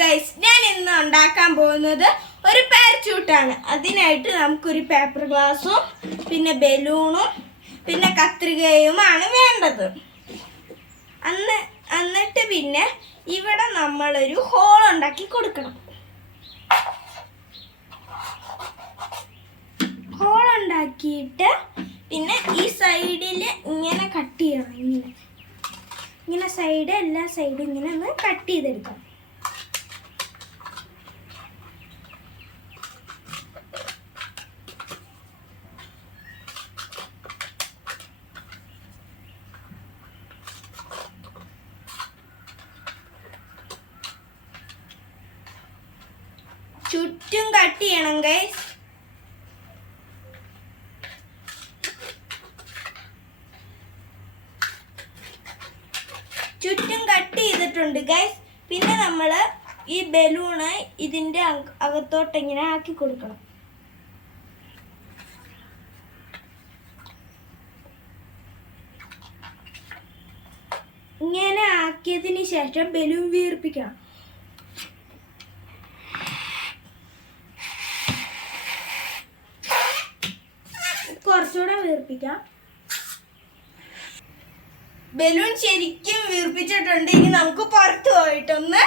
Guys ഞാൻ ഇന്ന് ഉണ്ടാക്കാൻ പോകുന്നത് ഒരു പാരച്യൂട്ടാണ് അതിനായിട്ട് നമുക്കൊരു പേപ്പർ ഗ്ലാസും പിന്നെ ബലൂണും പിന്നെ കത്രികയുമാണ് വേണ്ടത്. അന്ന് എന്നിട്ട് പിന്നെ ഇവിടെ നമ്മളൊരു ഹോൾ ഉണ്ടാക്കി കൊടുക്കണം. ഹോൾ ഉണ്ടാക്കിയിട്ട് പിന്നെ ഈ സൈഡിൽ ഇങ്ങനെ കട്ട് ചെയ്യണം. ഇങ്ങനെ. ഇങ്ങനെ സൈഡ് എല്ലാ സൈഡും ഇങ്ങനെ ഒന്ന് കട്ട് ചെയ്തെടുക്കണം. ചുറ്റും കട്ട് ചെയ്യണം ഗൈസ് ചുറ്റും കട്ട് ചെയ്തിട്ടുണ്ട് ഗൈസ് പിന്നെ നമ്മൾ ഈ ബലൂണ് ഇതിന്റെ അക- അകത്തോട്ട് ഇങ്ങനെ ആക്കി കൊടുക്കണം. ഇങ്ങനെ ആക്കിയതിന് ശേഷം ബലൂൺ വീർപ്പിക്കണം. കുറച്ചുകൂടെ വീർപ്പിക്കാം. ബലൂൺ ശരിക്കും വീർപ്പിച്ചിട്ടുണ്ട്. ഇനി നമുക്ക് പുറത്ത് പോയിട്ടൊന്ന്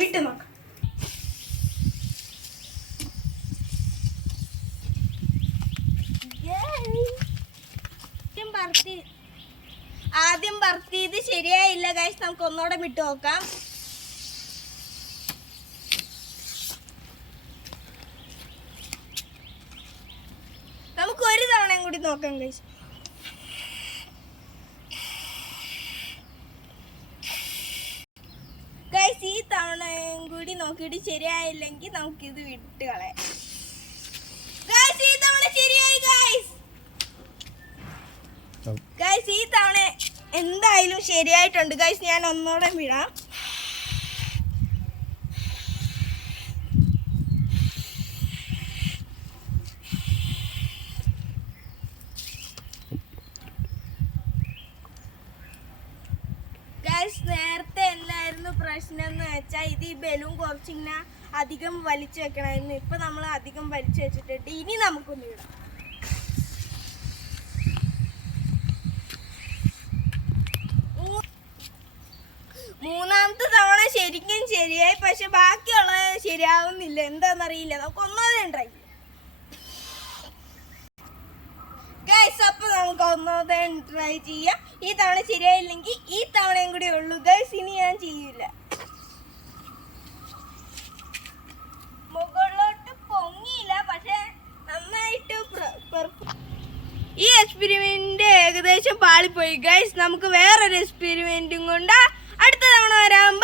വിട്ടു നോക്കാം ആദ്യം പറത്തി ആദ്യം പറത്തിയത് ശരിയായില്ല. കാശ് നമുക്ക് ഒന്നുകൂടെ വിട്ടു നോക്കാം നമുക്ക് ഒരു കൂടി നോക്കാം കഴിച്ചു ഗൈസ് ഈ തവണയും കൂടി നോക്കിയിട്ട് ശരിയായില്ലെങ്കിൽ നമുക്ക് ഇത് വിട്ട് കളയാം. ഗൈസ് ഈ തവണ ശരിയായി ഗൈസ് ഗൈസ് ഈ തവണ എന്തായാലും ശരിയായിട്ടുണ്ട്. ഗൈസ് ഞാൻ ഒന്നുകൂടെ വിടാം. ഗൈസ് നേരത്തെ എന്തായിരുന്നു പ്രശ്നം എന്ന് വെച്ചാൽ ഇത് ഈ ബലൂൺ കുറച്ചിങ്ങനെ അധികം വലിച്ചു വെക്കണമായിരുന്നു ഇപ്പൊ നമ്മൾ അധികം വലിച്ചു വെച്ചിട്ടുണ്ട്. ഇനി നമുക്കൊന്ന് ഇടാം. മൂന്നാമത്തെ തവണ ശരിക്കും ശരിയായി. പക്ഷെ ബാക്കിയുള്ളത് ശരിയാവുന്നില്ല. എന്താണെന്നറിയില്ല നമുക്ക് ഒന്നാമത് ചെയ്യാം. ഗൈസ് അപ്പൊ നമുക്ക് ഒന്നാമത് ട്രൈ ചെയ്യാം. ഈ തവണ ശരിയായില്ലെങ്കിൽ ഈ തവണയും കൂടി ഉള്ളൂ ഗൈസ് ഇനി ഞാൻ ചെയ്യില്ല മുകളിലോട്ട് പൊങ്ങിയില്ല പക്ഷെ നന്നായിട്ട് ഈ എക്സ്പെരിമെന്റ് ഏകദേശം പാളിപ്പോയി. ഗൈസ് നമുക്ക് വേറൊരു എക്സ്പെരിമെന്റും കൊണ്ട് അടുത്ത തവണ വരാം.